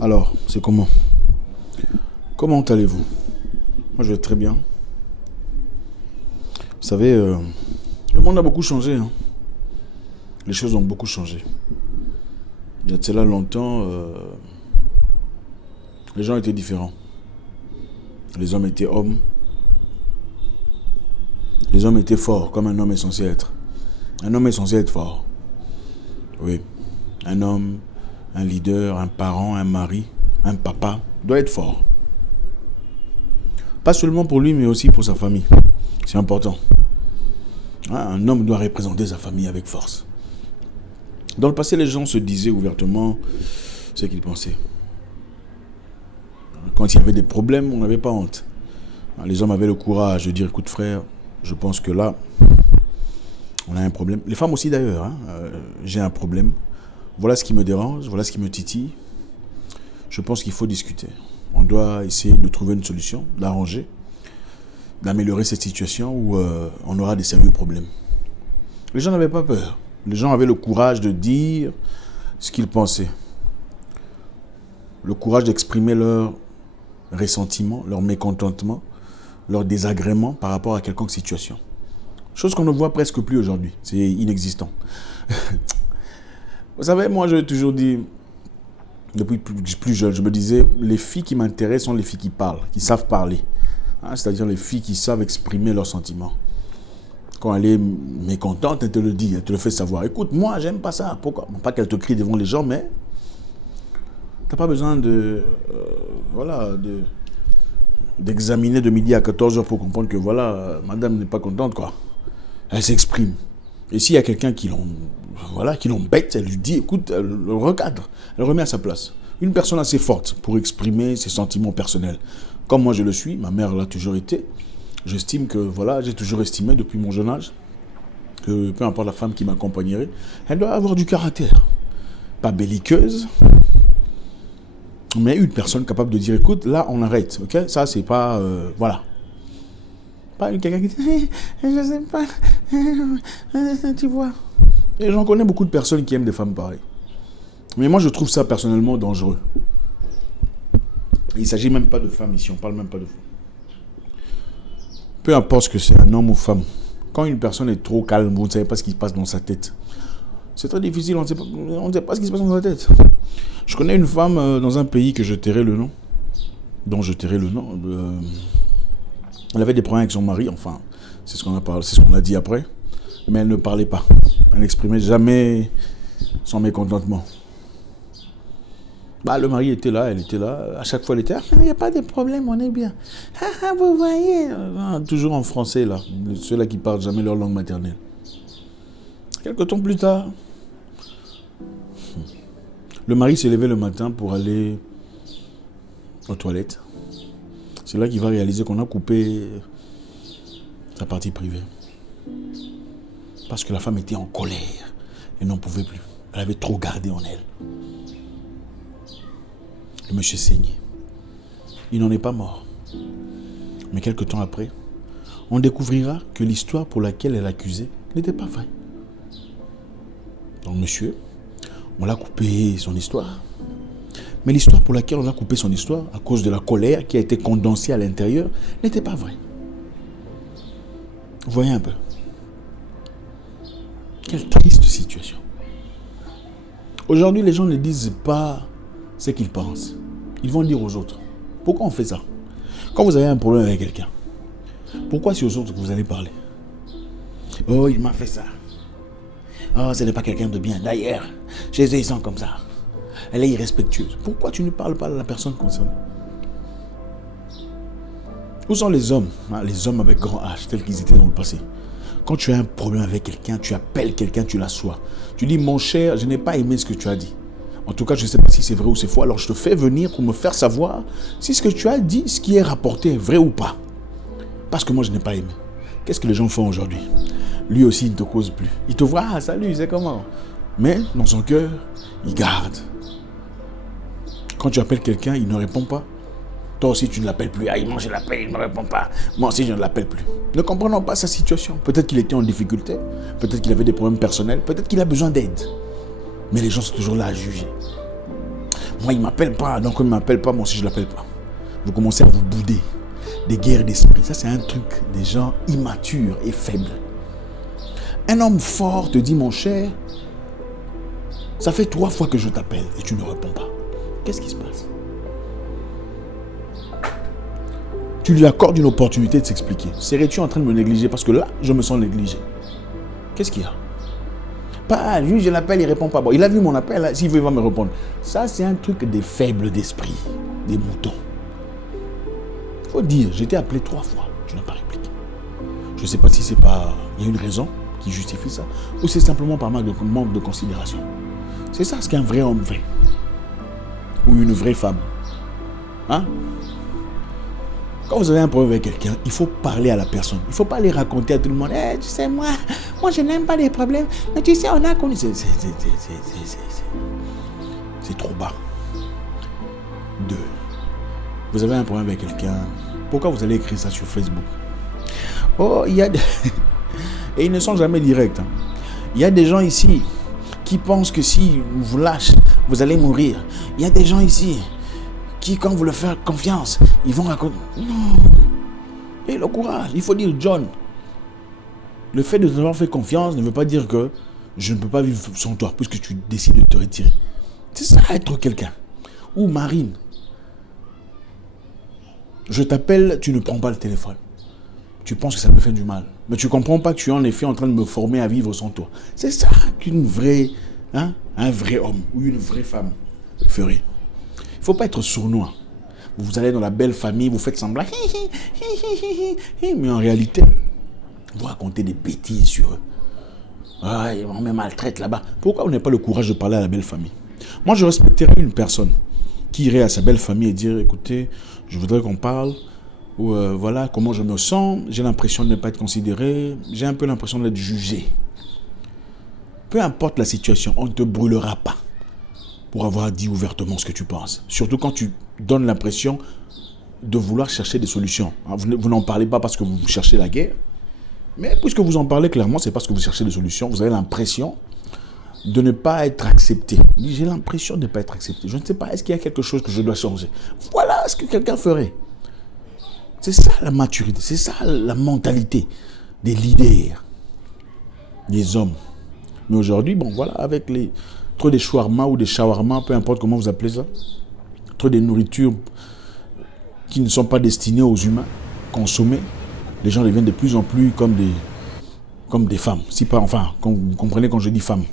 Alors, c'est comment? Comment allez-vous? Moi, je vais très bien. Vous savez, le monde a beaucoup changé, hein. Les choses ont beaucoup changé. Il y a de cela longtemps, les gens étaient différents. Les hommes étaient hommes. Les hommes étaient forts, comme un homme est censé être. Un homme est censé être fort. Oui. Un homme, un leader, un parent, un mari, un papa doit être fort. Pas seulement pour lui, mais aussi pour sa famille. C'est important. Un homme doit représenter sa famille avec force. Dans le passé, les gens se disaient ouvertement ce qu'ils pensaient. Quand il y avait des problèmes, on n'avait pas honte. Les hommes avaient le courage de dire, écoute frère, je pense que là, on a un problème. Les femmes aussi d'ailleurs, j'ai un problème. Voilà ce qui me dérange, voilà ce qui me titille. Je pense qu'il faut discuter. On doit essayer de trouver une solution, d'arranger, d'améliorer cette situation où on aura des sérieux problèmes. Les gens n'avaient pas peur. Les gens avaient le courage de dire ce qu'ils pensaient. Le courage d'exprimer leur ressentiment, leur mécontentement, leur désagrément par rapport à quelconque situation. Chose qu'on ne voit presque plus aujourd'hui. C'est inexistant. Vous savez, moi, je l'ai toujours dit, depuis plus jeune, je me disais, les filles qui m'intéressent sont les filles qui parlent, qui savent parler. C'est-à-dire les filles qui savent exprimer leurs sentiments. Quand elle est mécontente, elle te le dit, elle te le fait savoir. Écoute, moi, j'aime pas ça. Pourquoi? Bon, pas qu'elle te crie devant les gens, mais t'as pas besoin d'examiner de midi à 14h pour comprendre que voilà, madame n'est pas contente, quoi. Elle s'exprime. Et s'il y a quelqu'un qui l'embête, elle lui dit, écoute, elle le recadre, elle le remet à sa place. Une personne assez forte pour exprimer ses sentiments personnels. Comme moi je le suis, ma mère l'a toujours été. J'estime que, voilà, j'ai toujours estimé depuis mon jeune âge que peu importe la femme qui m'accompagnerait, elle doit avoir du caractère. Pas belliqueuse, mais une personne capable de dire, écoute, là on arrête, ok? Ça c'est pas, voilà. Pas quelqu'un qui dit, je sais pas, tu vois. Et j'en connais beaucoup de personnes qui aiment des femmes pareilles. Mais moi je trouve ça personnellement dangereux. Il ne s'agit même pas de femmes ici, on ne parle même pas de femmes. Peu importe ce que c'est, un homme ou femme. Quand une personne est trop calme, vous ne savez pas ce qui se passe dans sa tête. C'est très difficile, on ne sait pas ce qui se passe dans sa tête. Je connais une femme dans un pays que je tairai le nom. Dont je tairai le nom. Elle avait des problèmes avec son mari, enfin, c'est ce qu'on a parlé, c'est ce qu'on a dit après. Mais elle ne parlait pas. Elle n'exprimait jamais son mécontentement. Le mari était là, elle était là. À chaque fois, elle était là. Il n'y a pas de problème, on est bien. Vous voyez. Toujours en français, là. Ceux-là qui parlent jamais leur langue maternelle. Quelques temps plus tard, le mari s'est levé le matin pour aller aux toilettes. C'est là qu'il va réaliser qu'on a coupé sa partie privée. Parce que la femme était en colère. Elle n'en pouvait plus. Elle avait trop gardé en elle. Le monsieur saignait. Il n'en est pas mort. Mais quelque temps après, on découvrira que l'histoire pour laquelle elle accusait n'était pas vraie. Donc monsieur, on l'a coupé son histoire. Mais l'histoire pour laquelle on a coupé son histoire, à cause de la colère qui a été condensée à l'intérieur, n'était pas vraie. Vous voyez un peu. Quelle triste situation. Aujourd'hui, les gens ne disent pas ce qu'ils pensent. Ils vont dire aux autres. Pourquoi on fait ça? Quand vous avez un problème avec quelqu'un, pourquoi c'est aux autres que vous allez parler? Oh, il m'a fait ça. Oh, ce n'est pas quelqu'un de bien. D'ailleurs, chez eux, ils sont comme ça. Elle est irrespectueuse. Pourquoi tu ne parles pas à la personne concernée? Où sont les hommes? Les hommes avec grand H, tels qu'ils étaient dans le passé. Quand tu as un problème avec quelqu'un, tu appelles quelqu'un, tu l'assois. Tu dis, mon cher, je n'ai pas aimé ce que tu as dit. En tout cas, je ne sais pas si c'est vrai ou c'est faux. Alors, je te fais venir pour me faire savoir si ce que tu as dit, ce qui est rapporté, est vrai ou pas. Parce que moi, je n'ai pas aimé. Qu'est-ce que les gens font aujourd'hui? Lui aussi, il ne te cause plus. Il te voit, salut, c'est comment? Mais, dans son cœur, il garde. Quand tu appelles quelqu'un, il ne répond pas. Toi aussi, tu ne l'appelles plus. Moi, je l'appelle, il ne me répond pas. Moi aussi, je ne l'appelle plus. Ne comprenons pas sa situation. Peut-être qu'il était en difficulté. Peut-être qu'il avait des problèmes personnels. Peut-être qu'il a besoin d'aide. Mais les gens sont toujours là à juger. Moi, il ne m'appelle pas, donc il ne m'appelle pas, moi aussi, je ne l'appelle pas. Vous commencez à vous bouder. Des guerres d'esprit. Ça, c'est un truc des gens immatures et faibles. Un homme fort te dit, mon cher, ça fait 3 fois que je t'appelle et tu ne réponds pas. Qu'est-ce qui se passe? Tu lui accordes une opportunité de s'expliquer. Serais-tu en train de me négliger? Parce que là, je me sens négligé. Qu'est-ce qu'il y a? Pas, lui, je l'appelle, il ne répond pas. Bon, il a vu mon appel, là, s'il veut, il va me répondre. Ça, c'est un truc des faibles d'esprit, des moutons. Il faut dire, j'ai été appelé 3 fois, tu n'as pas répliqué. Je ne sais pas si c'est pas... Il y a une raison qui justifie ça, ou c'est simplement par manque de considération. C'est ça ce qu'un vrai homme fait. Ou une vraie femme. Hein? Quand vous avez un problème avec quelqu'un, il faut parler à la personne. Il ne faut pas les raconter à tout le monde. Hey, tu sais, moi je n'aime pas les problèmes. Mais tu sais, on a connu... C'est trop bas. 2. Vous avez un problème avec quelqu'un. Pourquoi vous allez écrire ça sur Facebook? Oh, il y a... Et ils ne sont jamais directs. Hein. Il y a des gens ici qui pensent que si vous lâchez, vous allez mourir. Il y a des gens ici qui, quand vous leur faites confiance, ils vont raconter. Non. Et le courage, il faut dire, John, le fait de t'avoir fait confiance ne veut pas dire que je ne peux pas vivre sans toi, puisque tu décides de te retirer. C'est ça, être quelqu'un. Ou Marine, je t'appelle, tu ne prends pas le téléphone. Tu penses que ça me fait du mal. Mais tu ne comprends pas que tu es en effet en train de me former à vivre sans toi. C'est ça qu'une vraie, un vrai homme ou une vraie femme ferait. Il ne faut pas être sournois. Vous allez dans la belle famille, vous faites semblant. Mais en réalité, vous racontez des bêtises sur eux. Ah, ils me maltraitent là-bas. Pourquoi on n'a pas le courage de parler à la belle famille? Moi, je respecterais une personne qui irait à sa belle famille et dire, écoutez, je voudrais qu'on parle. Ou voilà comment je me sens, j'ai l'impression de ne pas être considéré, j'ai un peu l'impression d'être jugé. Peu importe la situation, on ne te brûlera pas pour avoir dit ouvertement ce que tu penses. Surtout quand tu donnes l'impression de vouloir chercher des solutions. Vous n'en parlez pas parce que vous cherchez la guerre, mais puisque vous en parlez clairement, c'est parce que vous cherchez des solutions. Vous avez l'impression de ne pas être accepté. J'ai l'impression de ne pas être accepté. Je ne sais pas, est-ce qu'il y a quelque chose que je dois changer? Voilà ce que quelqu'un ferait. C'est ça la maturité, c'est ça la mentalité des leaders, des hommes. Mais aujourd'hui, bon voilà, avec trop des shawarma ou des shawarma, peu importe comment vous appelez ça, trop des nourritures qui ne sont pas destinées aux humains, consommées, les gens deviennent de plus en plus comme des femmes. Si pas, enfin, vous comprenez quand je dis femmes.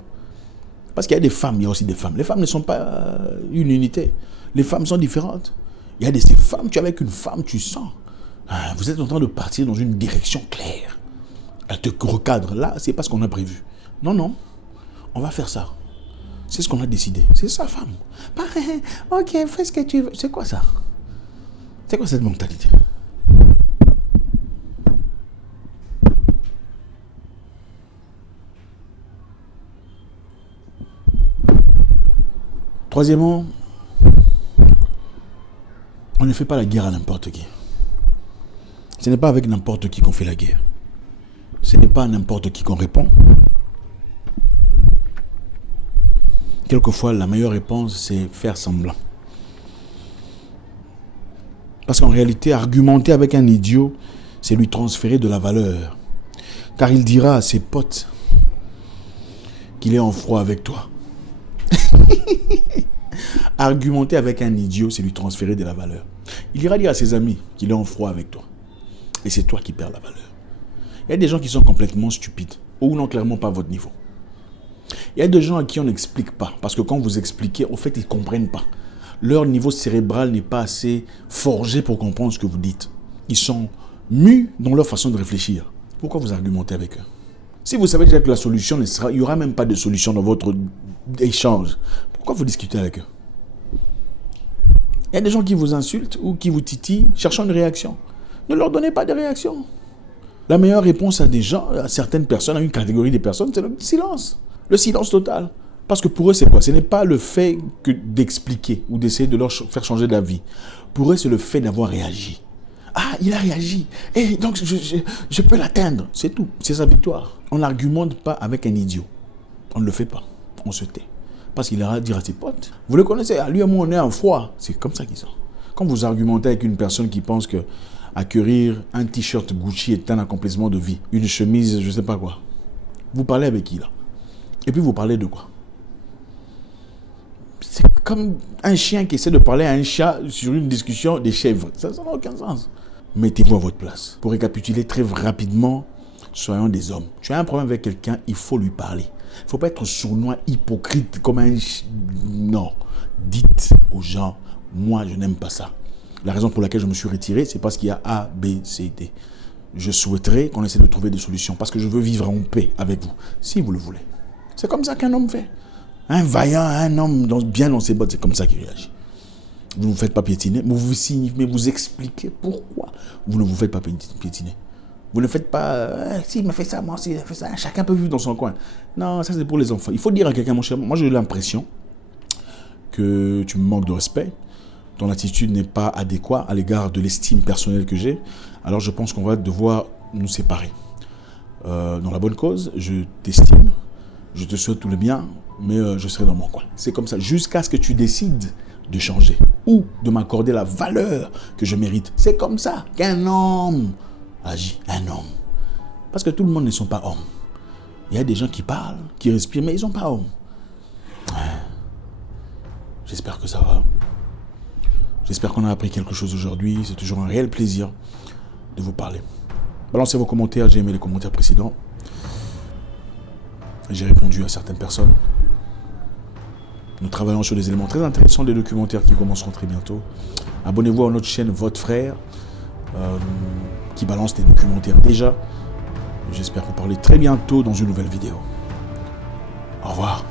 Parce qu'il y a des femmes, il y a aussi des femmes. Les femmes ne sont pas une unité. Les femmes sont différentes. Il y a ces femmes, tu es avec une femme, tu sens. Vous êtes en train de partir dans une direction claire. Elle te recadre. Là, c'est pas ce qu'on a prévu. Non, non. On va faire ça. C'est ce qu'on a décidé. C'est ça, femme. Ok, fais ce que tu veux. C'est quoi ça? C'est quoi cette mentalité? Troisièmement, on ne fait pas la guerre à n'importe qui. Ce n'est pas avec n'importe qui qu'on fait la guerre. Ce n'est pas à n'importe qui qu'on répond. Quelquefois, la meilleure réponse, c'est faire semblant. Parce qu'en réalité, argumenter avec un idiot, c'est lui transférer de la valeur. Car il dira à ses potes qu'il est en froid avec toi. Argumenter avec un idiot, c'est lui transférer de la valeur. Il ira dire à ses amis qu'il est en froid avec toi. Et c'est toi qui perds la valeur. Il y a des gens qui sont complètement stupides ou n'ont clairement pas votre niveau. Il y a des gens à qui on n'explique pas. Parce que quand vous expliquez, au fait, ils ne comprennent pas. Leur niveau cérébral n'est pas assez forgé pour comprendre ce que vous dites. Ils sont mus dans leur façon de réfléchir. Pourquoi vous argumentez avec eux? Si vous savez déjà que la solution ne sera... Il n'y aura même pas de solution dans votre échange. Pourquoi vous discutez avec eux? Il y a des gens qui vous insultent ou qui vous titillent, cherchant une réaction. Ne leur donnez pas de réaction. La meilleure réponse à des gens, à certaines personnes, à une catégorie de personnes, c'est le silence. Le silence total. Parce que pour eux, c'est quoi? Ce n'est pas le fait d'expliquer ou d'essayer de leur faire changer d'avis. Pour eux, c'est le fait d'avoir réagi. Ah, il a réagi. Et donc, je peux l'atteindre. C'est tout. C'est sa victoire. On n'argumente pas avec un idiot. On ne le fait pas. On se tait. Parce qu'il ira dire à ses potes. Vous le connaissez, à lui et moi, on est en froid. C'est comme ça qu'ils sont. Quand vous argumentez avec une personne qui pense que acquérir un t-shirt Gucci est un accomplissement de vie, une chemise, je ne sais pas quoi, vous parlez avec qui là? Et puis vous parlez de quoi? C'est comme un chien qui essaie de parler à un chat sur une discussion des chèvres. Ça n'a aucun sens. Mettez-vous à votre place. Pour récapituler très rapidement, soyons des hommes. Tu as un problème avec quelqu'un, il faut lui parler. Il ne faut pas être sournois, hypocrite, comme un... Non. Dites aux gens, moi je n'aime pas ça. La raison pour laquelle je me suis retiré, c'est parce qu'il y a A, B, C, D. Je souhaiterais qu'on essaie de trouver des solutions parce que je veux vivre en paix avec vous, si vous le voulez. C'est comme ça qu'un homme fait. Un vaillant, un homme bien dans ses bottes, c'est comme ça qu'il réagit. Vous ne vous faites pas piétiner, mais vous expliquez pourquoi vous ne vous faites pas piétiner. Vous ne faites pas, s'il me fait ça, moi aussi, il a fait ça. Chacun peut vivre dans son coin. Non, ça c'est pour les enfants. Il faut dire à quelqu'un, mon cher, moi j'ai l'impression que tu me manques de respect. Ton attitude n'est pas adéquate à l'égard de l'estime personnelle que j'ai. Alors je pense qu'on va devoir nous séparer. Dans la bonne cause, je t'estime, je te souhaite tout le bien, mais je serai dans mon coin. C'est comme ça, jusqu'à ce que tu décides de changer ou de m'accorder la valeur que je mérite. C'est comme ça qu'un homme agit, un homme. Parce que tout le monde ne sont pas hommes. Il y a des gens qui parlent, qui respirent, mais ils ne sont pas hommes. J'espère que ça va. J'espère qu'on a appris quelque chose aujourd'hui. C'est toujours un réel plaisir de vous parler. Balancez vos commentaires, j'ai aimé les commentaires précédents. J'ai répondu à certaines personnes. Nous travaillons sur des éléments très intéressants, des documentaires qui commenceront très bientôt. Abonnez-vous à notre chaîne Votre Frère, qui balance des documentaires déjà. J'espère vous parler très bientôt dans une nouvelle vidéo. Au revoir.